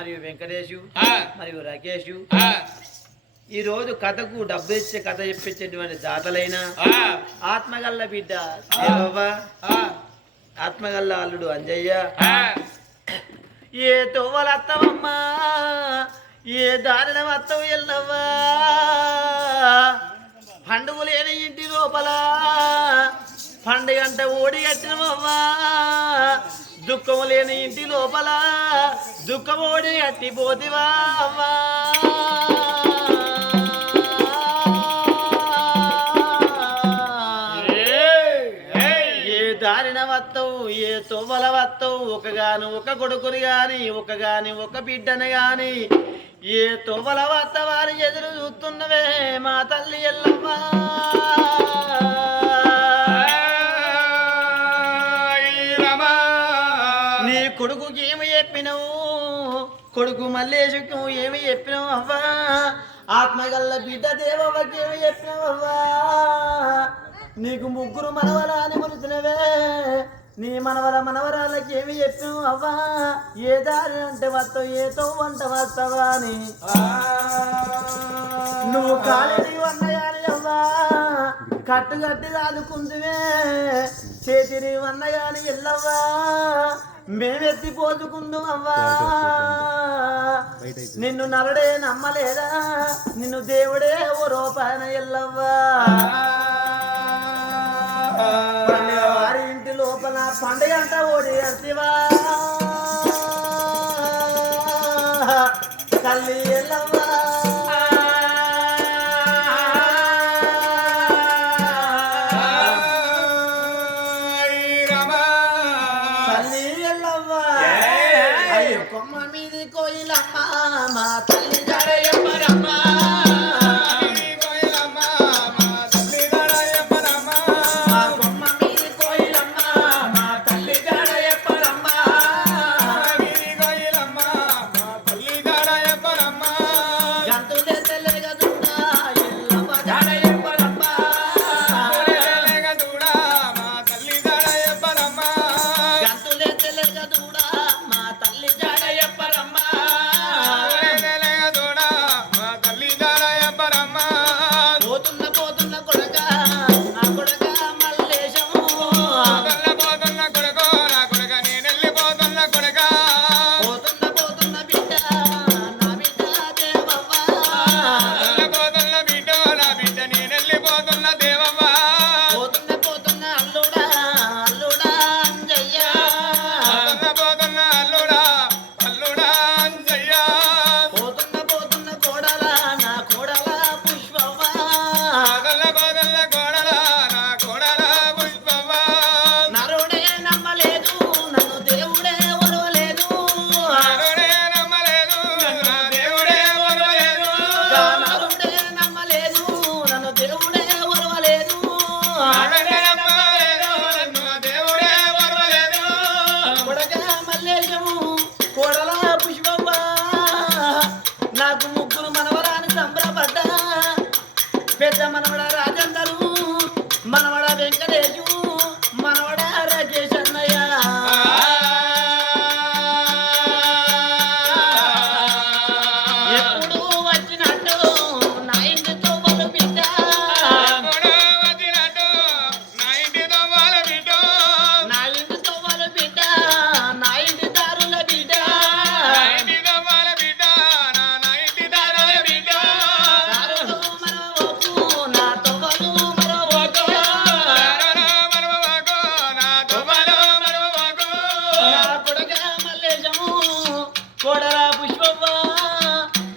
మరియు వెంకటేషు మరియు రాకేషు ఈ రోజు కథకు డబ్బు ఇచ్చే కథ చెప్పించేటువంటి దాతలైన ఆత్మగల్ల బిడ్డ ఆత్మగల్ల అల్లుడు అంజయ్య. ఏ తోవలత్తవమ్మా ఏ దారిన వత్తవు ఎల్లవ్వా. పండుగ లేని ఇంటి లోపల పండుగ అంటే ఓడి కట్టినవమ్మా దుఃఖం లేని ఇంటి లోపల దుఃఖం ఓడి కట్టిపోతివా అమ్మా. ఏ దారిన వత్తవు ఏ తోవల వత్తవు ఒకగాను ఒక కొడుకుని గాని ఒకగాని ఒక బిడ్డను గాని ఏ తోవల వత్తవారి ఎదురు చూస్తున్నవే మా తల్లి ఎల్లమ్మా. కొడుకుకి ఏమి చెప్పినవు? కొడుకు మల్లేశుకు ఏమి చెప్పినావు అవ్వా? ఆత్మగల్ల బిడ్డ దేవవ్వకి ఏమి చెప్పినావు అవ్వా? నీకు ముగ్గురు మనవరా అని నీ మనవర మనవరాలకి ఏమి చెప్పినావు అవ్వా? ఏ దారి అంటే వస్తావు ఏతో వంట వస్తావా అని. నువ్వు కాలేజీ వన్నయాలి అవ్వా. కట్టు కట్టి దాదుకుందువే. చేతిని వన్నగాని ఎల్లవ్వా. మేమెత్తి పోతుకుందు అవ్వా నిన్ను నరడే నమ్మలేదా? నిన్ను దేవుడే ఓ రూపాయన ఎల్లవ్వా. వారి ఇంటి లోపల పండుగ అంట ఓడి అంతివా తల్లి ఎల్లవ్వా. con mami de y la mamá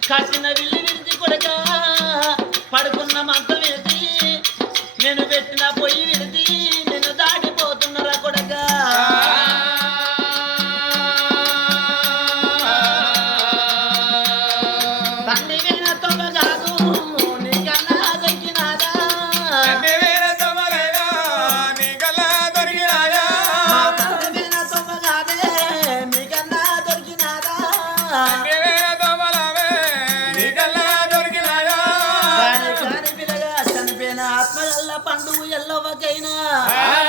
కాసిన విల్లి విరిచి కొడక పడుకున్న మంచం motherfucker, you know? Hey!